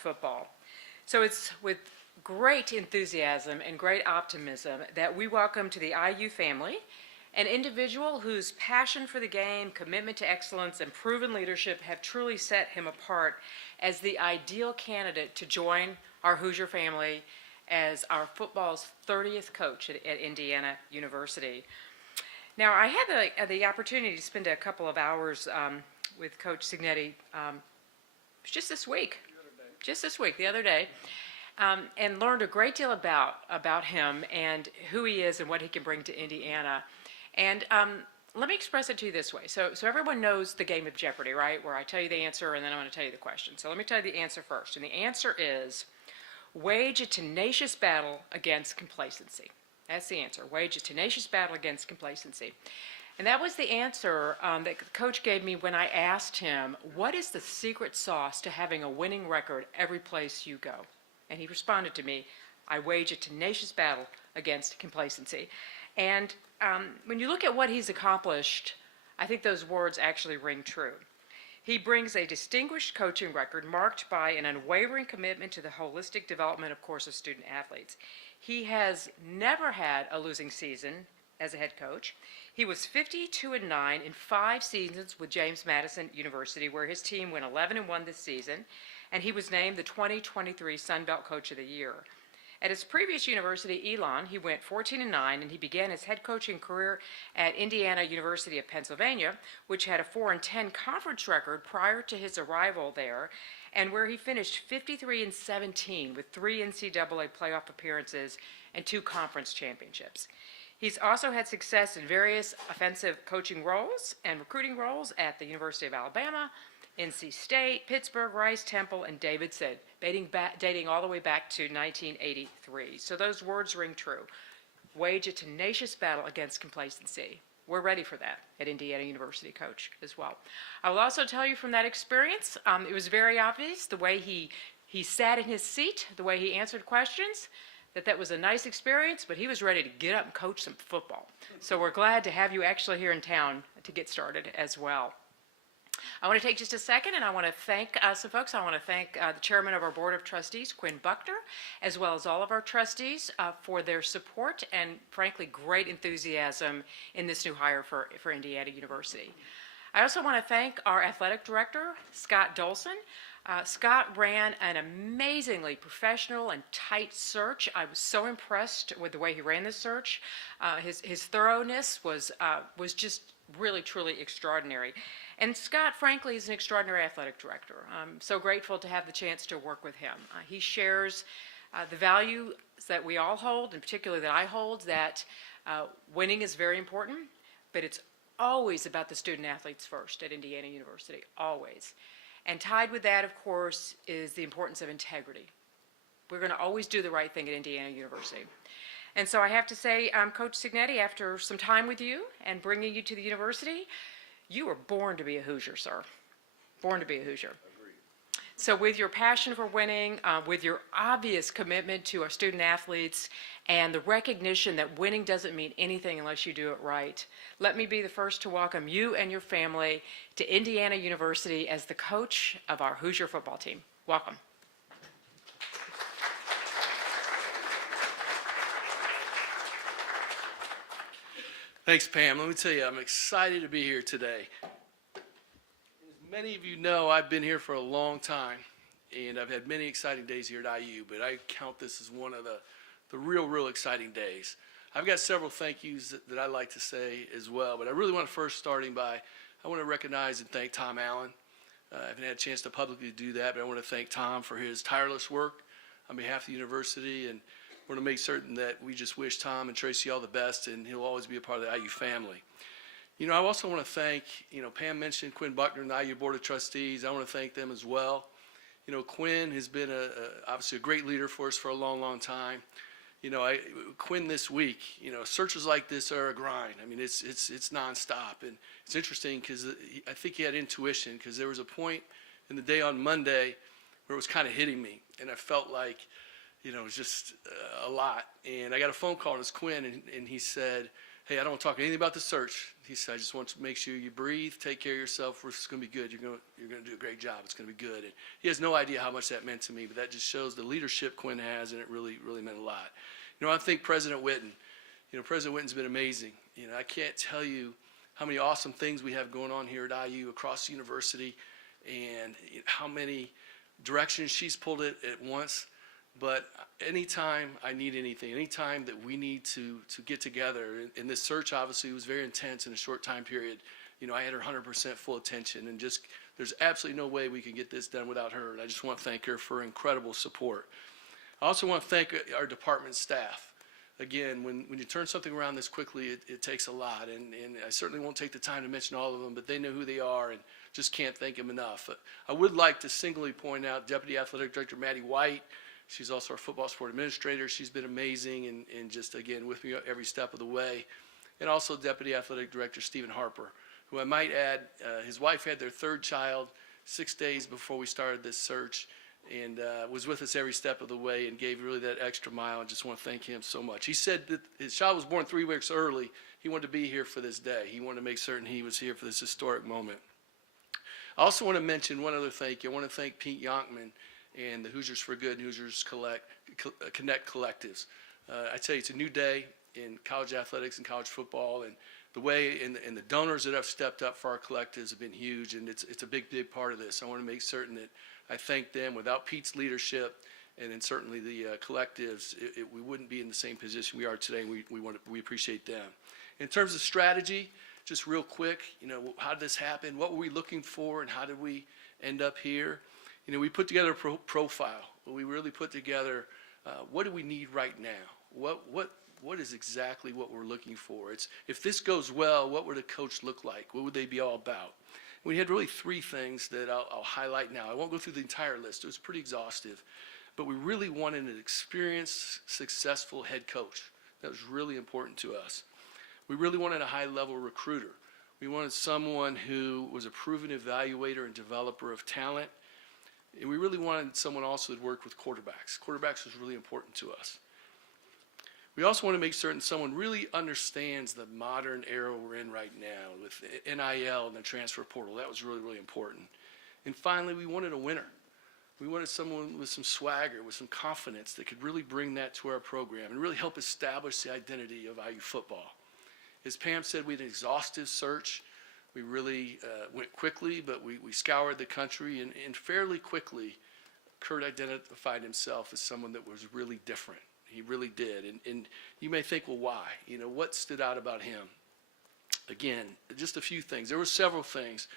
football. So it's with great enthusiasm and great optimism that we welcome to the IU family an individual whose passion for the game, commitment to excellence, and proven leadership have truly set him apart as the ideal candidate to join our Hoosier family as our football's 30th coach at Indiana University. Now, I had the opportunity to spend a couple of hours with Coach Cignetti just this week, the other day, and learned a great deal about him and who he is and what he can bring to Indiana. And let me express it to you this way. So everyone knows the game of Jeopardy, right? Where I tell you the answer and then I'm going to tell you the question. So let me tell you the answer first. And the answer is wage a tenacious battle against complacency. That's the answer. Wage a tenacious battle against complacency. And that was the answer that the coach gave me when I asked him, what is the secret sauce to having a winning record every place you go? And he responded to me, I wage a tenacious battle against complacency. And when you look at what he's accomplished, I think those words actually ring true. He brings a distinguished coaching record marked by an unwavering commitment to the holistic development, of course, of student athletes. He has never had a losing season as a head coach. He was 52-9 in 5 seasons with James Madison University, where his team went 11-1 this season, and he was named the 2023 Sun Belt Coach of the Year. At his previous university, Elon, he went 14-9, and he began his head coaching career at Indiana University of Pennsylvania, which had a 4-10 conference record prior to his arrival there, and where he finished 53-17 with 3 NCAA playoff appearances and 2 conference championships. He's also had success in various offensive coaching roles and recruiting roles at the University of Alabama, NC State, Pittsburgh, Rice, Temple, and Davidson, dating all the way back to 1983. So those words ring true. Wage a tenacious battle against complacency. We're ready for that at Indiana University, Coach, as well. I will also tell you from that experience, it was very obvious the way he sat in his seat, the way he answered questions, that was a nice experience, but he was ready to get up and coach some football. So we're glad to have you actually here in town to get started as well. I want to take just a second, and I want to thank some folks. I want to thank the chairman of our Board of Trustees, Quinn Buckner, as well as all of our trustees for their support and, frankly, great enthusiasm in this new hire for Indiana University. I also want to thank our athletic director, Scott Dolson. Scott ran an amazingly professional and tight search. I was so impressed with the way he ran this search. His thoroughness was just really, truly extraordinary. And Scott, frankly, is an extraordinary athletic director. I'm so grateful to have the chance to work with him. He shares the values that we all hold, and particularly that I hold, that winning is very important, but it's always about the student athletes first at Indiana University, always. And tied with that, of course, is the importance of integrity. We're going to always do the right thing at Indiana University. And so I have to say, Coach Cignetti, after some time with you and bringing you to the university, you were born to be a Hoosier, sir. Born to be a Hoosier. Agreed. So with your passion for winning, with your obvious commitment to our student athletes, and the recognition that winning doesn't mean anything unless you do it right, let me be the first to welcome you and your family to Indiana University as the coach of our Hoosier football team. Welcome. Thanks, Pam. Let me tell you, I'm excited to be here today. As many of you know, I've been here for a long time, and I've had many exciting days here at IU, but I count this as one of the real exciting days. I've got several thank yous that I'd like to say as well, but I really want to first starting by, I want to recognize and thank Tom Allen. I haven't had a chance to publicly do that, but I want to thank Tom for his tireless work on behalf of the university, and want to make certain that we just wish Tom and Tracy all the best, and he'll always be a part of the IU family. You know, I also want to thank, Pam mentioned Quinn Buckner and the IU Board of Trustees. I want to thank them as well. You know, Quinn has been obviously a great leader for us for a long time. Quinn this week, searches like this are a grind. I mean, it's nonstop, and it's interesting because I think he had intuition, because there was a point in the day on Monday where it was kind of hitting me, and I felt like, it was just a lot. And I got a phone call, and it was Quinn, and he said, hey, I don't want to talk anything about the search. He said, I just want to make sure you breathe, take care of yourself. It's going to be good. You're going to do a great job. It's going to be good. And he has no idea how much that meant to me, but that just shows the leadership Quinn has, and it really, really meant a lot. I think President Witten, President Witten's been amazing. I can't tell you how many awesome things we have going on here at IU across the university, and how many directions she's pulled it at once. But anytime I need anything, anytime that we need to get together, and this search obviously was very intense in a short time period, I had her 100% full attention, and just there's absolutely no way we can get this done without her. And I just want to thank her for incredible support. I also want to thank our department staff. Again, when you turn something around this quickly, it takes a lot, and I certainly won't take the time to mention all of them, but they know who they are, and just can't thank them enough. I would like to singly point out Deputy Athletic Director Maddie White. She's also our football sport administrator. She's been amazing and just, again, with me every step of the way. And also Deputy Athletic Director Stephen Harper, who I might add, his wife had their third child 6 days before we started this search, and was with us every step of the way and gave really that extra mile, and just want to thank him so much. He said that his child was born 3 weeks early. He wanted to be here for this day. He wanted to make certain he was here for this historic moment. I also want to mention one other thank you. I want to thank Pete Yonkman and the Hoosiers for Good and Hoosiers Connect collectives. I tell you, it's a new day in college athletics and college football, and the way and the donors that have stepped up for our collectives have been huge, and it's a big part of this. I want to make certain that I thank them. Without Pete's leadership, and then certainly the collectives, we wouldn't be in the same position we are today. We appreciate them. In terms of strategy, just real quick, how did this happen? What were we looking for, and how did we end up here? We put together a profile. We really put together what do we need right now? What is exactly what we're looking for? It's if this goes well, what would a coach look like? What would they be all about? We had really 3 things that I'll highlight now. I won't go through the entire list. It was pretty exhaustive. But we really wanted an experienced, successful head coach. That was really important to us. We really wanted a high-level recruiter. We wanted someone who was a proven evaluator and developer of talent. And we really wanted someone also that worked with quarterbacks. Quarterbacks was really important to us. We also want to make certain someone really understands the modern era we're in right now with NIL and the transfer portal. That was really, really important. And finally, we wanted a winner. We wanted someone with some swagger, with some confidence that could really bring that to our program and really help establish the identity of IU football. As Pam said, we had an exhaustive search. We really went quickly, but we scoured the country, and fairly quickly, Curt identified himself as someone that was really different. He really did. And you may think, well, why? What stood out about him? Again, just a few things. There were several things,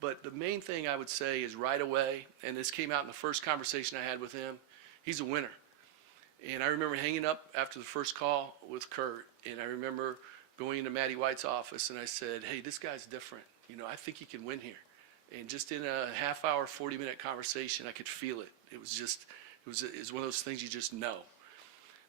but the main thing I would say is right away, and this came out in the first conversation I had with him, he's a winner. And I remember hanging up after the first call with Curt, and I remember going into Maddie White's office, and I said, hey, this guy's different. I think he can win here. And just in a half-hour, 40-minute conversation, I could feel it. It was one of those things you just know.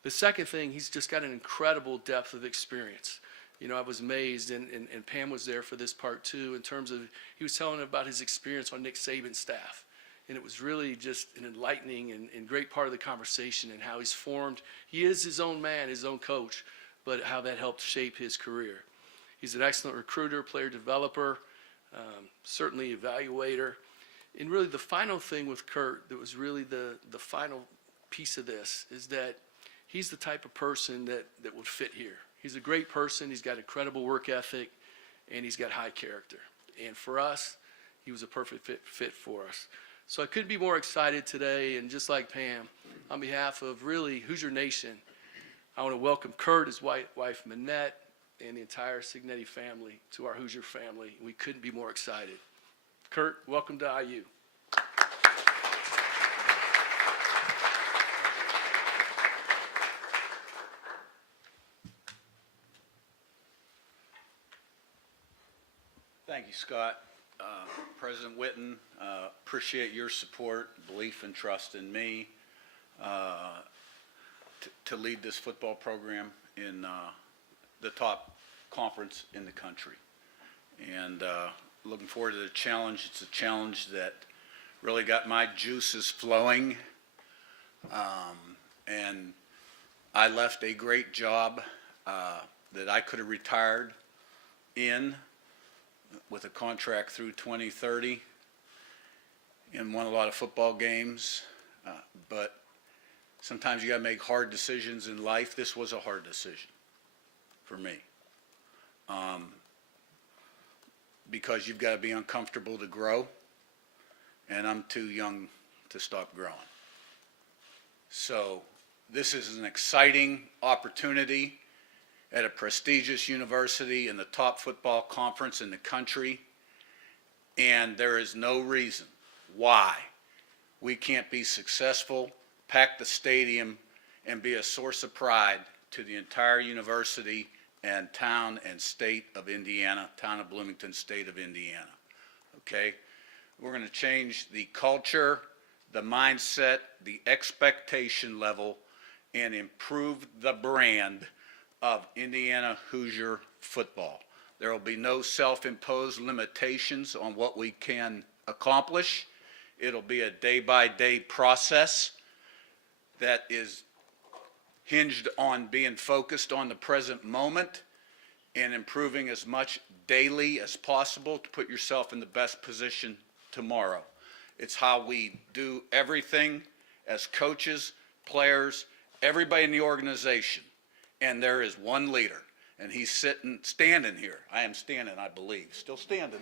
The second thing, he's just got an incredible depth of experience. I was amazed, and Pam was there for this part too, in terms of, he was telling about his experience on Nick Saban's staff. And it was really just an enlightening and great part of the conversation, and how he's formed. He is his own man, his own coach, but how that helped shape his career. He's an excellent recruiter, player developer, certainly evaluator. And really the final thing with Curt that was really the final piece of this is that he's the type of person that would fit here. He's a great person. He's got incredible work ethic, and he's got high character. And for us, he was a perfect fit for us. So I couldn't be more excited today. And just like Pam, on behalf of really Hoosier Nation, I want to welcome Curt, his wife Manette, and the entire Cignetti family to our Hoosier family. We couldn't be more excited. Curt, welcome to IU. Thank you, Scott. President Witten, appreciate your support, belief, and trust in me to lead this football program in the top conference in the country. And looking forward to the challenge. It's a challenge that really got my juices flowing. And I left a great job that I could have retired in with a contract through 2030 and won a lot of football games. But sometimes you got to make hard decisions in life. This was a hard decision for me. Because you've got to be uncomfortable to grow, and I'm too young to stop growing. So this is an exciting opportunity at a prestigious university in the top football conference in the country, and there is no reason why we can't be successful, pack the stadium, and be a source of pride to the entire university and town and state of Indiana, town of Bloomington, state of Indiana, okay? We're going to change the culture, the mindset, the expectation level, and improve the brand of Indiana Hoosier football. There will be no self-imposed limitations on what we can accomplish. It'll be a day-by-day process that is hinged on being focused on the present moment and improving as much daily as possible to put yourself in the best position tomorrow. It's how we do everything as coaches, players, everybody in the organization. And there is one leader, and he's standing here. I am standing, I believe, still standing.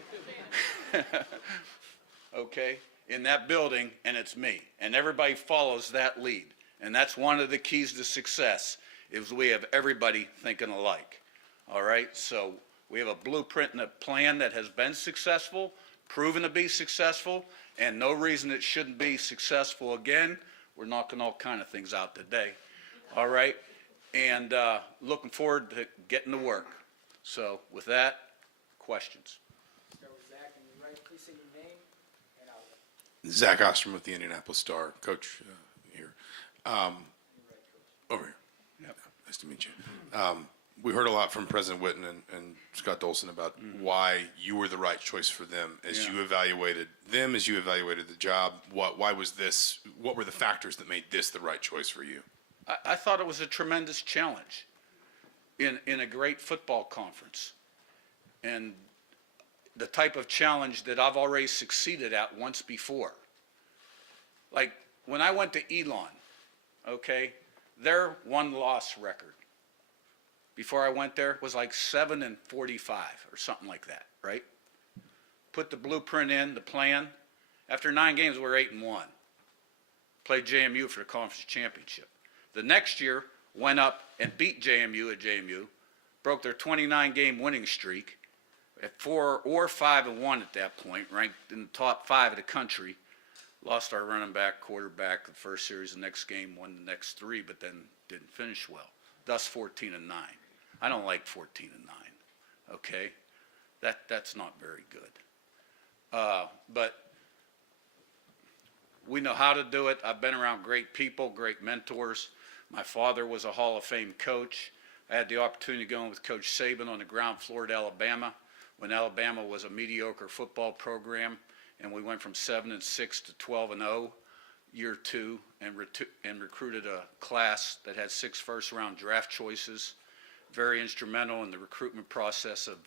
Okay, in that building, and it's me. And everybody follows that lead. And that's one of the keys to success, is we have everybody thinking alike. All right, so we have a blueprint and a plan that has been successful, proven to be successful, and no reason it shouldn't be successful again. We're knocking all kind of things out today. All right, and looking forward to getting to work. So with that, questions? Start with Zach, and you're right, please say your name and outlet. Zach Ostrom with the Indianapolis Star, coach here. Over here. Yep. Nice to meet you. We heard a lot from President Witten and Scott Dolson about why you were the right choice for them as Yeah. you evaluated them, as you evaluated the job. Why was this? What were the factors that made this the right choice for you? I thought it was a tremendous challenge in a great football conference. And the type of challenge that I've already succeeded at once before. Like when I went to Elon, okay, their one-loss record before I went there was like 7-45 or something like that, right? Put the blueprint in, the plan. After 9 games, we were 8-1. Played JMU for the conference championship. The next year, went up and beat JMU at JMU, broke their 29-game winning streak at 4 or 5-1 at that point, ranked in the top 5 of the country. Lost our running back, quarterback the first series, the next game, won the next 3, but then didn't finish well. Thus 14-9. I don't like 14-9. Okay, that's not very good. But we know how to do it. I've been around great people, great mentors. My father was a Hall of Fame coach. I had the opportunity to go in with Coach Saban on the ground floor at Alabama when Alabama was a mediocre football program, and we went from 7-6 to 12-0 year 2, and recruited a class that had 6 first-round draft choices. Very instrumental in the recruitment process of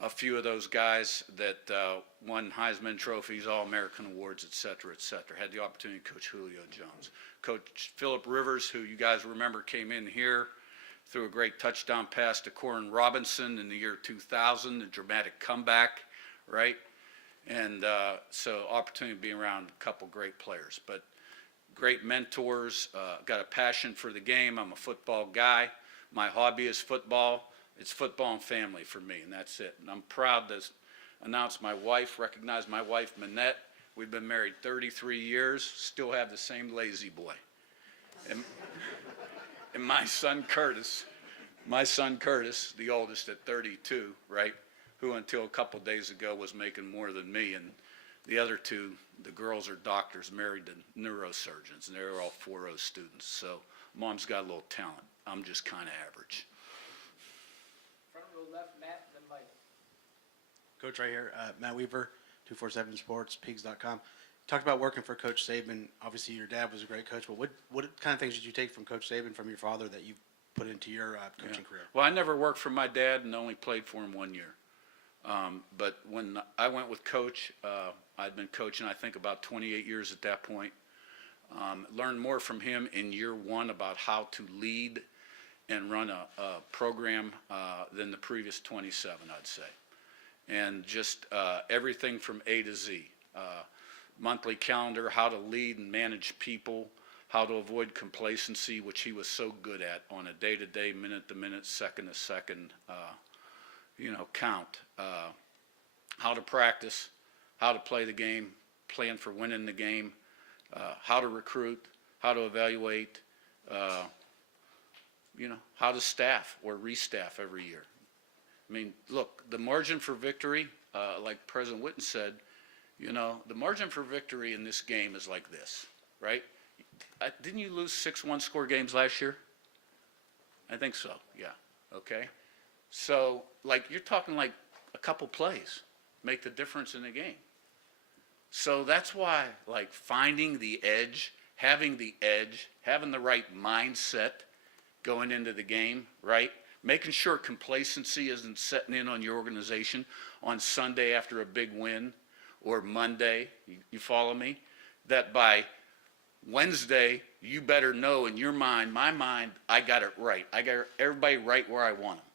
a few of those guys that won Heisman trophies, All-American awards, et cetera, et cetera. Had the opportunity to coach Julio Jones. Coach Phillip Rivers, who you guys remember came in here, threw a great touchdown pass to Corin Robinson in the year 2000, a dramatic comeback, right? And so opportunity to be around a couple great players, but great mentors, got a passion for the game. I'm a football guy. My hobby is football. It's football and family for me, and that's it. And I'm proud to announce recognize my wife, Manette. We've been married 33 years, still have the same lazy boy. And my son Curtis, the oldest at 32, right, who until a couple days ago was making more than me, and the other 2, the girls are doctors married to neurosurgeons, and they're all 4.0 students. So mom's got a little talent. I'm just kind of average. Front row left, Matt, then Mike. Coach right here, Matt Weaver, 247 Sports, pigs.com. Talked about working for Coach Saban. Obviously, your dad was a great coach, but what kind of things did you take from Coach Saban, from your father, that you've put into your coaching career? Well, I never worked for my dad and only played for him 1 year. But when I went with Coach, I'd been coaching, I think, about 28 years at that point. Learned more from him in year one about how to lead and run a program than the previous 27, I'd say. And just everything from A to Z. Monthly calendar, how to lead and manage people, how to avoid complacency, which he was so good at on a day-to-day, minute-to-minute, second-to-second, count. How to practice, how to play the game, plan for winning the game, how to recruit, how to evaluate, how to staff or restaff every year. I mean, look, the margin for victory, like President Witten said, the margin for victory in this game is like this, right? Didn't you lose 6 one-score games last year? I think so, yeah, okay. So, you're talking like a couple plays make the difference in the game. So that's why, finding the edge, having the right mindset going into the game, right? Making sure complacency isn't setting in on your organization on Sunday after a big win or Monday, you follow me? That by Wednesday, you better know in your mind, my mind, I got it right. I got everybody right where I want them.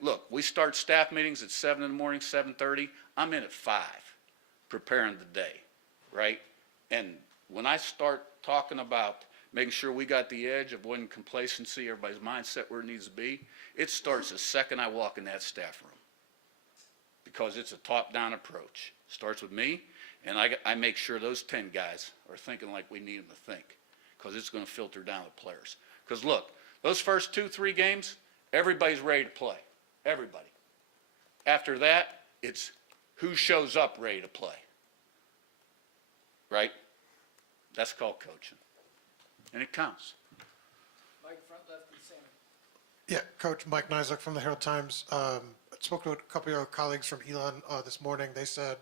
Look, we start staff meetings at 7 in the morning, 7:30. I'm in at 5, preparing the day, right? And when I start talking about making sure we got the edge, avoiding complacency, everybody's mindset where it needs to be, it starts the second I walk in that staff room. Because it's a top-down approach. Starts with me, and I make sure those 10 guys are thinking like we need them to think. Because it's going to filter down the players. Because look, those first 2-3 games, everybody's ready to play. Everybody. After that, it's who shows up ready to play. Right? That's called coaching. And it counts. Mike, front left, and center. Yeah, Coach Mike Nyzak from the Herald Times. I spoke to a couple of your colleagues from Elon this morning. They said,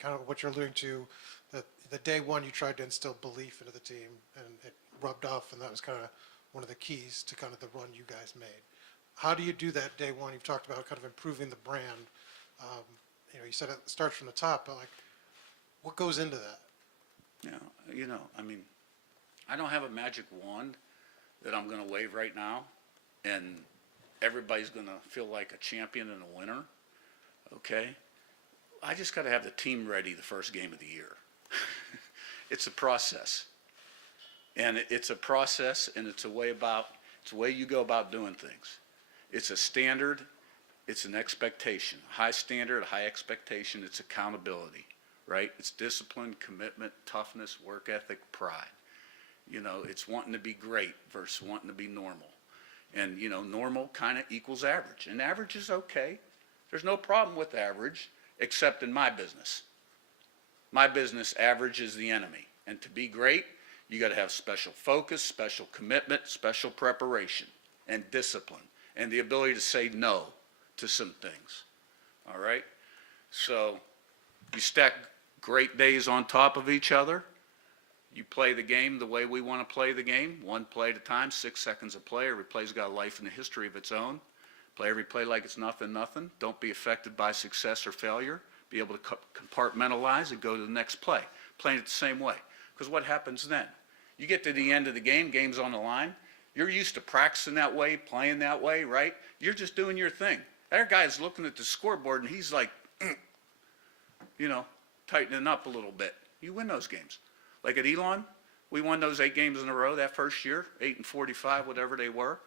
kind of what you're alluding to, that the day one you tried to instill belief into the team, and it rubbed off, and that was kind of one of the keys to kind of the run you guys made. How do you do that day one? You've talked about kind of improving the brand. You said it starts from the top, but what goes into that? I don't have a magic wand that I'm going to wave right now, and everybody's going to feel like a champion and a winner, okay? I just got to have the team ready the first game of the year. It's a process. And it's a process, and it's a way you go about doing things. It's a standard, it's an expectation. High standard, high expectation, it's accountability, right? It's discipline, commitment, toughness, work ethic, pride. It's wanting to be great versus wanting to be normal. And, normal kind of equals average. And average is okay. There's no problem with average, except in my business. My business, average is the enemy. And to be great, you got to have special focus, special commitment, special preparation, and discipline, and the ability to say no to some things. All right? So you stack great days on top of each other. You play the game the way we want to play the game, one play at a time, 6 seconds a play. Every play's got a life and a history of its own. Play every play like it's nothing. Don't be affected by success or failure. Be able to compartmentalize and go to the next play. Playing it the same way. Because what happens then? You get to the end of the game, game's on the line. You're used to practicing that way, playing that way, right? You're just doing your thing. That guy's looking at the scoreboard and he's like, tightening up a little bit. You win those games. Like at Elon, we won those 8 games in a row that first year, 8 and 45, whatever they were.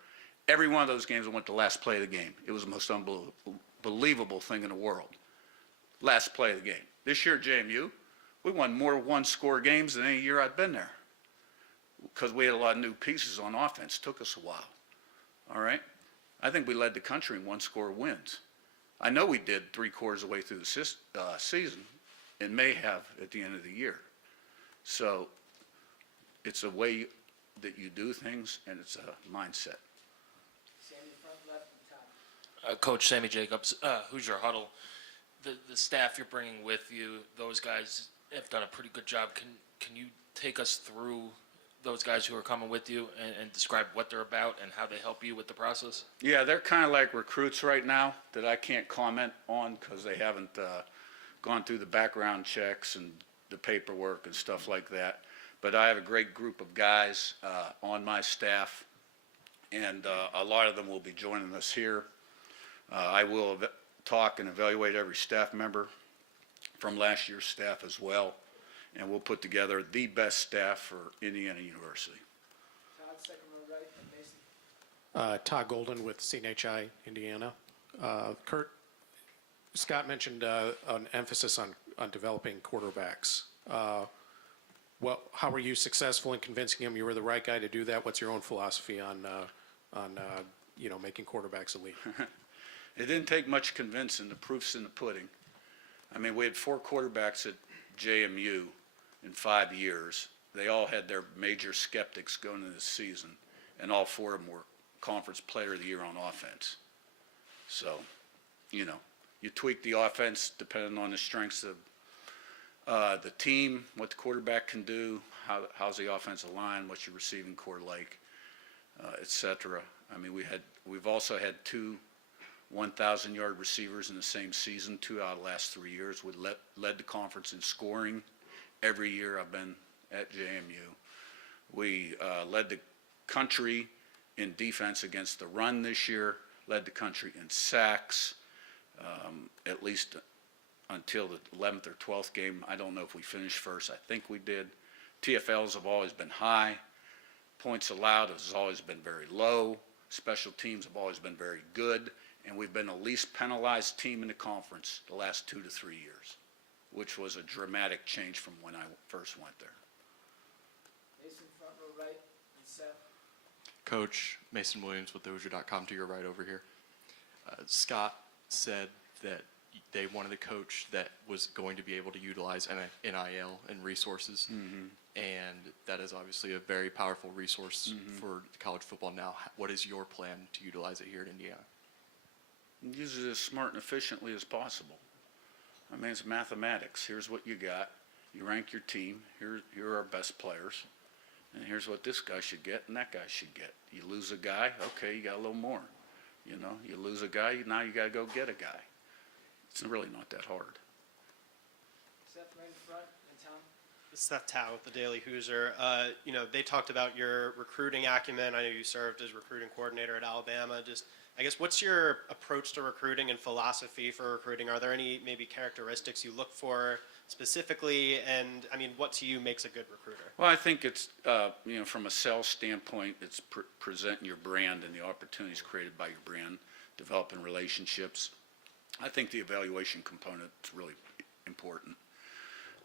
Every one of those games I went to last play of the game. It was the most unbelievable thing in the world. Last play of the game. This year at JMU, we won more one-score games than any year I've been there. Because we had a lot of new pieces on offense. Took us a while. All right? I think we led the country in one-score wins. I know we did 3/4 of the way through the season, and may have at the end of the year. So it's a way that you do things, and it's a mindset. Sammy, front left, and top. Coach Sammy Jacobs, Hoosier Huddle. The staff you're bringing with you, those guys have done a pretty good job. Can you take us through those guys who are coming with you and describe what they're about and how they help you with the process? Yeah, they're kind of like recruits right now that I can't comment on because they haven't gone through the background checks and the paperwork and stuff like that. But I have a great group of guys on my staff, and a lot of them will be joining us here. I will talk and evaluate every staff member from last year's staff as well, and we'll put together the best staff for Indiana University. Todd, second row right, and Mason. Todd Golden with CNHI Indiana. Curt, Scott mentioned an emphasis on developing quarterbacks. How were you successful in convincing him you were the right guy to do that? What's your own philosophy on making quarterbacks elite? It didn't take much convincing. The proof's in the pudding. I mean, we had 4 quarterbacks at JMU in 5 years. They all had their major skeptics going into the season, and all 4 of them were conference player of the year on offense. So, you tweak the offense depending on the strengths of the team, what the quarterback can do, how's the offensive line, what's your receiving core like, et cetera. I mean, we've also had 2 1,000-yard receivers in the same season, 2 out of the last 3 years. We led the conference in scoring every year I've been at JMU. We led the country in defense against the run this year, led the country in sacks, at least until the 11th or 12th game. I don't know if we finished first. I think we did. TFLs have always been high. Points allowed has always been very low. Special teams have always been very good. And we've been the least penalized team in the conference the last 2 to 3 years, which was a dramatic change from when I first went there. Mason, front row right, and Seth. Coach Mason Williams with Dozier.com to your right over here. Scott said that they wanted a coach that was going to be able to utilize NIL and resources, and that is obviously a very powerful resource for college football now. What is your plan to utilize it here in Indiana? Use it as smart and efficiently as possible. I mean, it's mathematics. Here's what you got. You rank your team. Here are our best players. And here's what this guy should get and that guy should get. You lose a guy, okay, you got a little more. You lose a guy, now you got to go get a guy. It's really not that hard. Seth, right in front, and Tom. Seth Tao with the Daily Hoosier. They talked about your recruiting acumen. I know you served as recruiting coordinator at Alabama. I guess, what's your approach to recruiting and philosophy for recruiting? Are there any maybe characteristics you look for specifically? And, I mean, what to you makes a good recruiter? Well, I think it's, from a sales standpoint, it's presenting your brand and the opportunities created by your brand, developing relationships. I think the evaluation component is really important.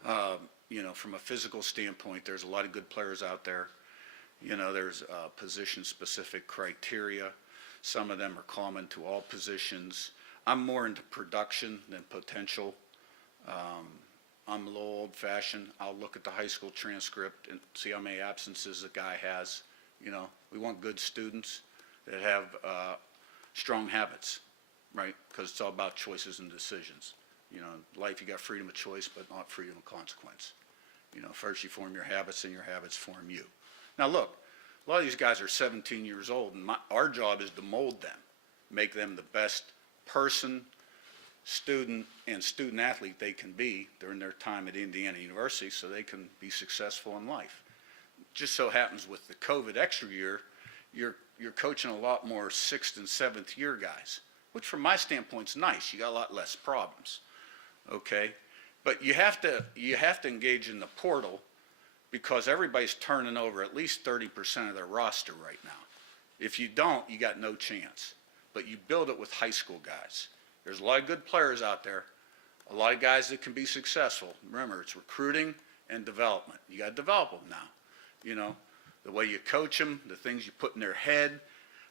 From a physical standpoint, there's a lot of good players out there. There's position-specific criteria. Some of them are common to all positions. I'm more into production than potential. I'm a little old-fashioned. I'll look at the high school transcript and see how many absences a guy has. We want good students that have strong habits, right? Because it's all about choices and decisions. In life you got freedom of choice, but not freedom of consequence. First you form your habits, and your habits form you. Now look, a lot of these guys are 17 years old, and our job is to mold them, make them the best person, student, and student athlete they can be during their time at Indiana University so they can be successful in life. Just so happens with the COVID extra year, you're coaching a lot more 6th and 7th year guys, which from my standpoint is nice. You got a lot less problems, okay? But you have to engage in the portal, because everybody's turning over at least 30% of their roster right now. If you don't, you got no chance. But you build it with high school guys. There's a lot of good players out there, a lot of guys that can be successful. Remember, it's recruiting and development. You got to develop them now. The way you coach them, the things you put in their head,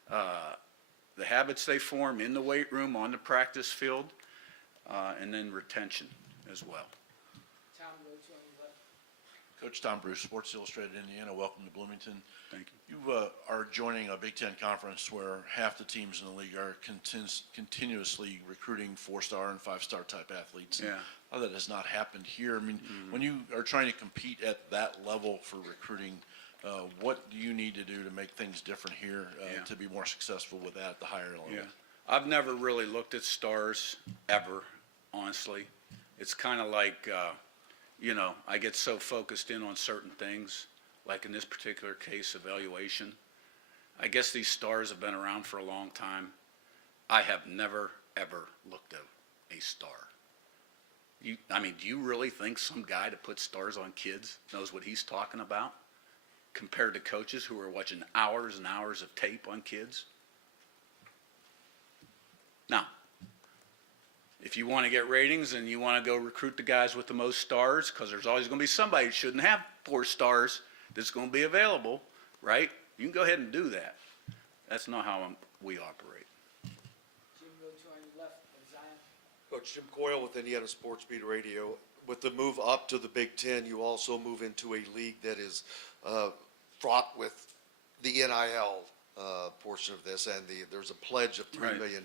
the habits they form in the weight room, on the practice field, and then retention as well. Tom, row 2 on your left. Coach Tom Bruce, Sports Illustrated Indiana. Welcome to Bloomington. Thank you. You are joining a Big Ten conference where half the teams in the league are continuously recruiting 4-star and 5-star type athletes. Yeah. How that has not happened here. I mean, when you are trying to compete at that level for recruiting, What do you need to do to make things different here Yeah. to be more successful with that at the higher level? Yeah. I've never really looked at stars ever, honestly. It's kind of like, I get so focused in on certain things, like in this particular case, evaluation. I guess these stars have been around for a long time. I have never, ever looked at a star. Do you really think some guy that puts stars on kids knows what he's talking about compared to coaches who are watching hours and hours of tape on kids? Now, if you want to get ratings and you want to go recruit the guys with the most stars, because there's always going to be somebody who shouldn't have 4 stars that's going to be available, right? You can go ahead and do that. That's not how we operate. Jim, go to on your left, and Zion. Coach Jim Coyle with Indiana Sports Beat Radio. With the move up to the Big Ten, you also move into a league that is fraught with the NIL portion of this, and there's a pledge of $3 million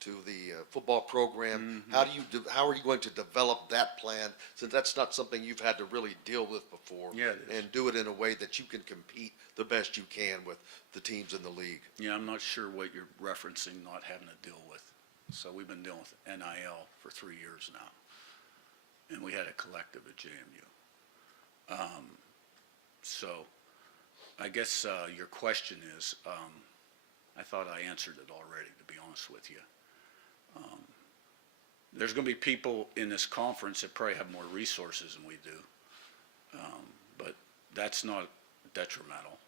to the football program. Mm-hmm. How are you going to develop that plan, since that's not something you've had to really deal with before? Yeah, it is. And do it in a way that you can compete the best you can with the teams in the league. Yeah, I'm not sure what you're referencing, not having to deal with. So we've been dealing with NIL for 3 years now, and we had a collective at JMU. So I guess your question is, I thought I answered it already, to be honest with you. There's going to be people in this conference that probably have more resources than we do, but that's not detrimental.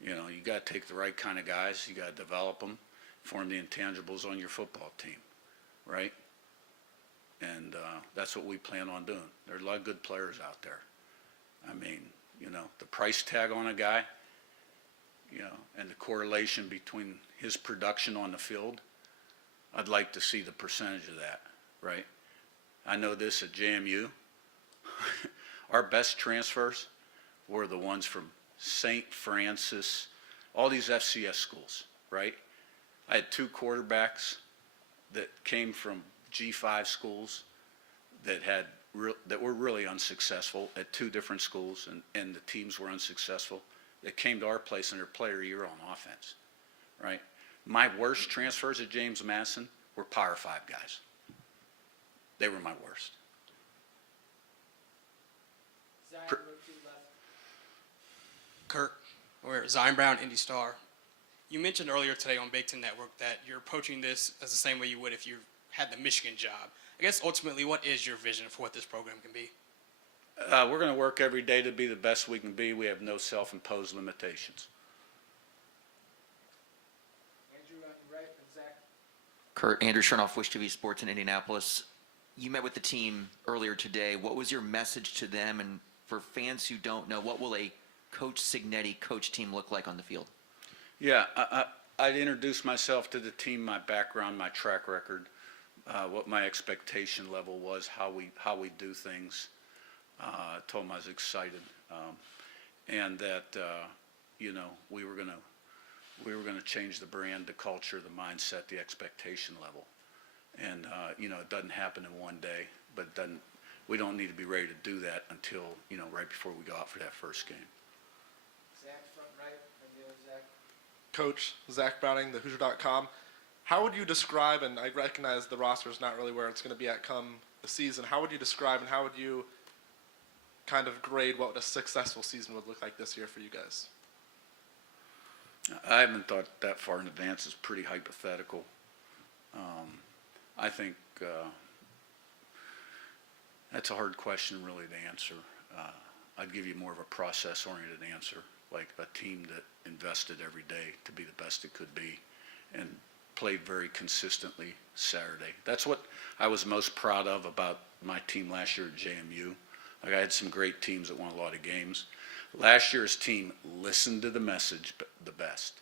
You got to take the right kind of guys. You got to develop them, form the intangibles on your football team, right? And that's what we plan on doing. There are a lot of good players out there. The price tag on a guy, and the correlation between his production on the field, I'd like to see the percentage of that, right? I know this at JMU. Our best transfers were the ones from St. Francis, all these FCS schools, right? I had 2 quarterbacks that came from G5 schools that were really unsuccessful at 2 different schools, and the teams were unsuccessful, that came to our place in their player year on offense, right? My worst transfers at James Madison were Power 5 guys. They were my worst. Zion, go to your left. Kurt, or Zion Brown, Indy Star. You mentioned earlier today on Big Ten Network that you're approaching this as the same way you would if you had the Michigan job. I guess ultimately, what is your vision for what this program can be? We're going to work every day to be the best we can be. We have no self-imposed limitations. Andrew on your right, and Zach. Kurt, Andrew Chernoff, Wish TV Sports in Indianapolis. You met with the team earlier today. What was your message to them? And for fans who don't know, what will a Coach Cignetti coach team look like on the field? Yeah, I'd introduce myself to the team, my background, my track record, what my expectation level was, how we do things. I told them I was excited, and that we were gonna change the brand, the culture, the mindset, the expectation level. And it doesn't happen in one day, but we don't need to be ready to do that until right before we go out for that first game. Zach, front right, and the other Zach. Coach Zach Browning, thehoosier.com. How would you describe, and I recognize the roster is not really where it's going to be at come the season, how would you describe and how would you kind of grade what a successful season would look like this year for you guys? I haven't thought that far in advance. It's pretty hypothetical. I think that's a hard question really to answer. I'd give you more of a process-oriented answer, like a team that invested every day to be the best it could be and played very consistently Saturday. That's what I was most proud of about my team last year at JMU. Like, I had some great teams that won a lot of games. Last year's team listened to the message the best,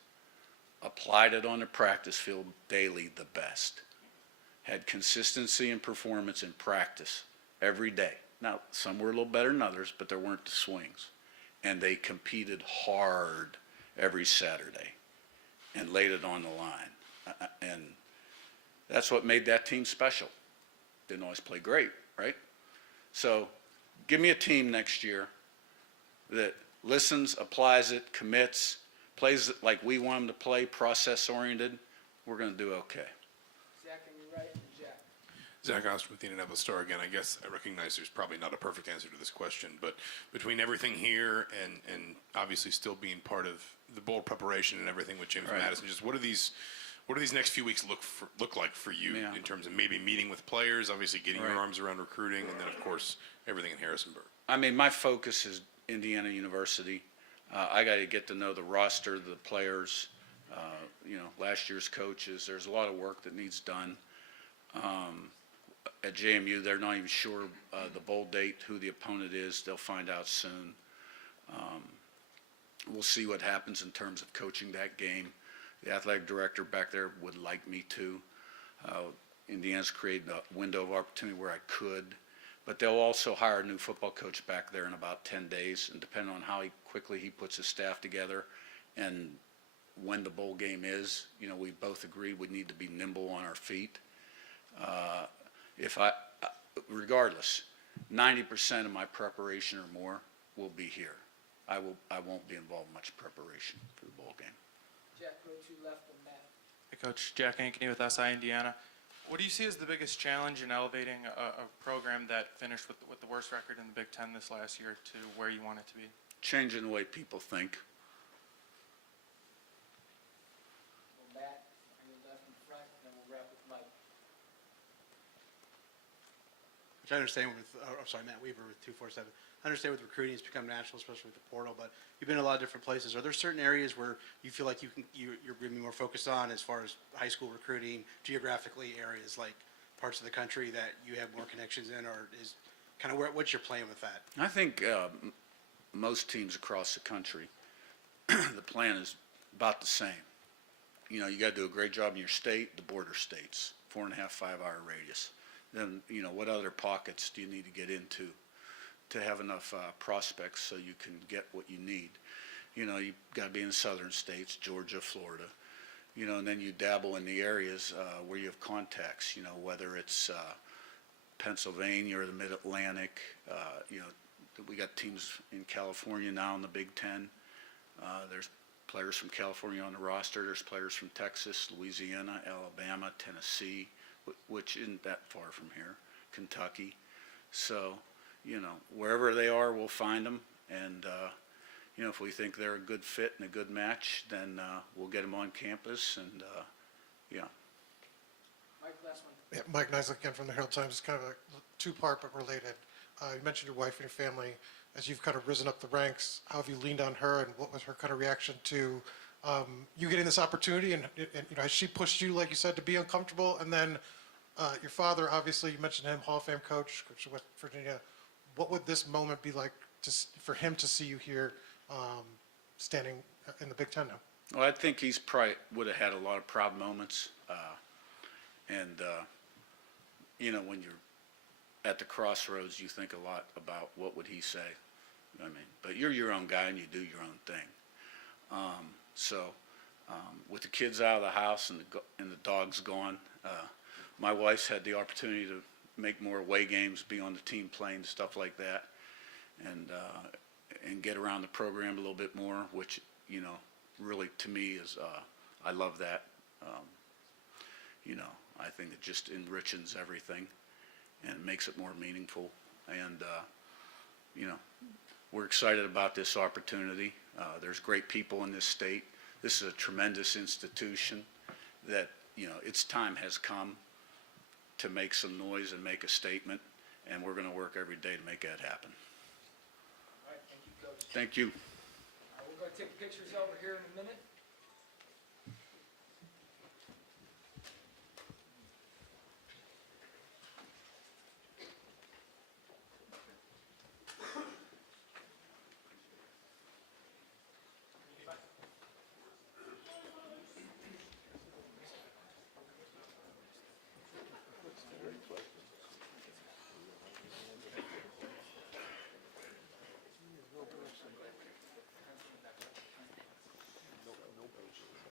applied it on the practice field daily the best, had consistency in performance in practice every day. Now, some were a little better than others, but there weren't the swings. And they competed hard every Saturday and laid it on the line. And that's what made that team special. Didn't always play great, right? So give me a team next year that listens, applies it, commits, plays it like we want him to play, process-oriented, we're going to do okay. Zach on your right, and Jack. Zach Oster with the Indianapolis Star again. I guess I recognize there's probably not a perfect answer to this question, but between everything here and obviously still being part of the bowl preparation and everything with James Right. Madison, just what do these next few weeks look like for you Yeah. in terms of maybe meeting with players, obviously getting your Right. arms around recruiting, and then of course everything in Harrisonburg? I mean, my focus is Indiana University. I got to get to know the roster, the players, last year's coaches. There's a lot of work that needs done. At JMU, they're not even sure the bowl date, who the opponent is. They'll find out soon. We'll see what happens in terms of coaching that game. The athletic director back there would like me to. Indiana's created a window of opportunity where I could. But they'll also hire a new football coach back there in about 10 days, and depending on how quickly he puts his staff together and when the bowl game is, we both agree we need to be nimble on our feet. Regardless, 90% of my preparation or more will be here. I won't be involved in much preparation for the bowl game. Jack, go to left and Matt. Hey, Coach. Jack Ankeny with SI Indiana. What do you see as the biggest challenge in elevating a program that finished with the worst record in the Big Ten this last year to where you want it to be? Changing the way people think. Well, Matt, on your left in front, and then we'll wrap with Mike. Which I understand Matt Weaver with 247. I understand with recruiting, it's become natural, especially with the portal, but you've been in a lot of different places. Are there certain areas where you feel like you're going to be more focused on as far as high school recruiting, geographically areas like parts of the country that you have more connections in, or is kind of what's your plan with that? I think most teams across the country, the plan is about the same. You got to do a great job in your state, the border states, 4.5, 5 hour radius. Then, what other pockets do you need to get into to have enough prospects so you can get what you need? You've got to be in the southern states, Georgia, Florida, and then you dabble in the areas where you have contacts, whether it's Pennsylvania or the Mid-Atlantic. We got teams in California now in the Big Ten. There's players from California on the roster. There's players from Texas, Louisiana, Alabama, Tennessee, which isn't that far from here, Kentucky. So, wherever they are, we'll find them. And, if we think they're a good fit and a good match, then we'll get them on campus. And, Mike, last one. Yeah, Mike Nisley again from the Herald Times. It's kind of a two-part but related. You mentioned your wife and your family. As you've kind of risen up the ranks, how have you leaned on her, and what was her kind of reaction to you getting this opportunity? And has she pushed you, like you said, to be uncomfortable? And then your father, obviously, you mentioned him, Hall of Fame coach of West Virginia. What would this moment be like for him to see you here standing in the Big Ten now? well, I think he's probably would have had a lot of proud moments. When you're at the crossroads, you think a lot about what would he say. But you're your own guy and you do your own thing. With the kids out of the house and the dogs gone, my wife's had the opportunity to make more away games, be on the team plane, stuff like that, and get around the program a little bit more, which really to me is I love that. I think it just enriches everything and makes it more meaningful. And we're excited about this opportunity. There's great people in this state. This is a tremendous institution that, its time has come to make some noise and make a statement, and we're going to work every day to make that happen. All right, thank you, Coach. Thank you. We're going to take pictures over here.